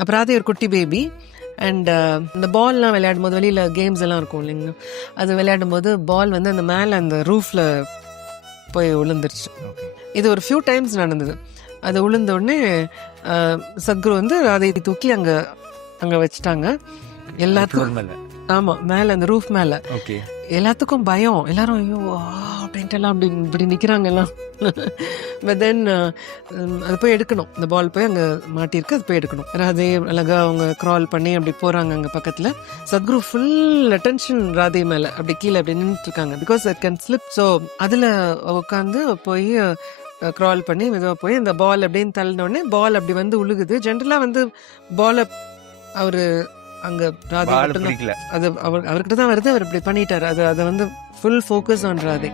அப்போ ராதே ஒரு குட்டி பேபி. அண்ட் இந்த பால்லாம் விளையாடும் போது வெளியில் கேம்ஸ் எல்லாம் இருக்கும் இல்லைங்க, அது விளையாடும் போது பால் வந்து அந்த மேலே அந்த ரூஃபில் போய் விழுந்துருச்சு. இது ஒரு ஃபியூ டைம்ஸ் நடந்தது. அது விழுந்த உடனே சத்குரு வந்து ராதையை தூக்கி அங்கே வச்சுட்டாங்க. எல்லாத்துக்கும் ஆமாம், மேலே அந்த ரூஃப் மேலே. எல்லாத்துக்கும் பயம், எல்லாரும் ஐயோ அப்படின்ட்டு எல்லாம் இப்படி நிற்கிறாங்க எல்லாம். பட் தென் அது போய் எடுக்கணும், இந்த பால் போய் அங்கே மாட்டியிருக்கு, அது போய் எடுக்கணும். ராதே அழகாக அவங்க க்ரால் பண்ணி அப்படி போகிறாங்க அங்கே பக்கத்தில். சத்குரு ஃபுல் அட்டென்ஷன் ராதே மேலே, அப்படி கீழே அப்படி நின்றுட்டுருக்காங்க, because it can slip. So அதில் உட்காந்து போய் க்ரால் பண்ணி மெதுவாக போய் அந்த பால் அப்படின்னு தள்ளினோடனே பால் அப்படி வந்து உழுகுது. ஜென்ரலாக வந்து பாலை அவர் அங்கே ராதே அது அவர்கிட்ட தான் வருது, அவர் இப்படி பண்ணிட்டாரு. அதை வந்து ஃபுல் ஃபோக்கஸ் ஆன் ராதே.